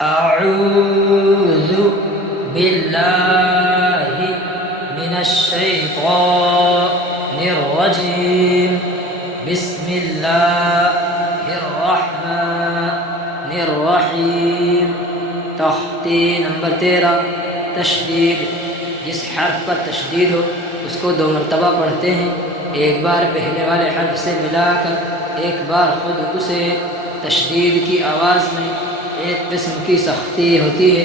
أعوذ بالله من الشيطان الرجيم بسم الله الرحمن الرحیم۔ تختی نمبر 13 تشدید۔ جس حرف پر تشدید ہو اس کو 2 مرتبہ پڑھتے ہیں، ایک بار پہلے والے حرف سے ملا کر، ایک بار خود اسے۔ تشدید کی آواز میں ایک قسم کی سختی ہوتی ہے۔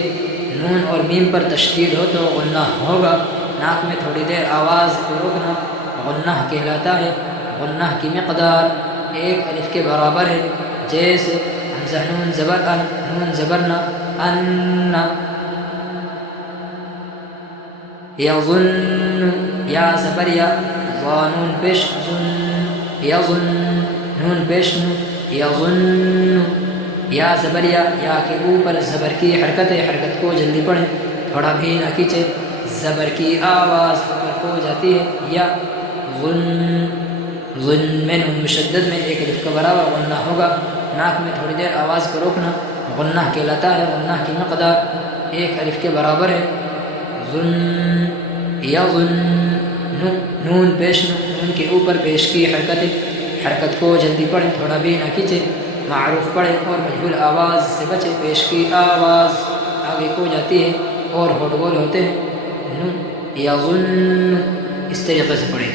نون اور میم پر تشدید ہو تو غنہ ہوگا۔ ناک میں تھوڑی دیر آواز کو روکنا غنہ کہلاتا ہے۔ غنہ کی مقدار 1 الف کے برابر ہے، جیسے حمزہ نون زبر ان، نون زبر نہ، ان، یظن، یا زبر یا، ظانون پیش ظن، یظن، نون پیش نو، یظن، یا زبر یا کے اوپر زبر کی حرکت ہے، حرکت کو جلدی پڑھیں، تھوڑا بھی نہ کھینچے، زبر کی آواز اوپر ہو جاتی ہے۔ یا ظن، ظن میں نون مشدد میں 1 الف کا برابر غنہ ہوگا۔ ناک میں تھوڑی دیر آواز کو روکنا غنہ کہلاتا ہے۔ غنہ کی مقدار 1 الف کے برابر ہے۔ ظن، یظن، نون پیش نو، نون کے اوپر پیش کی حرکت ہے، حرکت کو جلدی پڑھیں، تھوڑا بھی نہ کھینچے، معروف پڑھیں اور مجہول آواز سے بچے۔ پیش کی آواز آگے کو جاتی ہے اور ہوٹ بول ہوتے ہیں۔ یظن، اس طریقے سے پڑھیں۔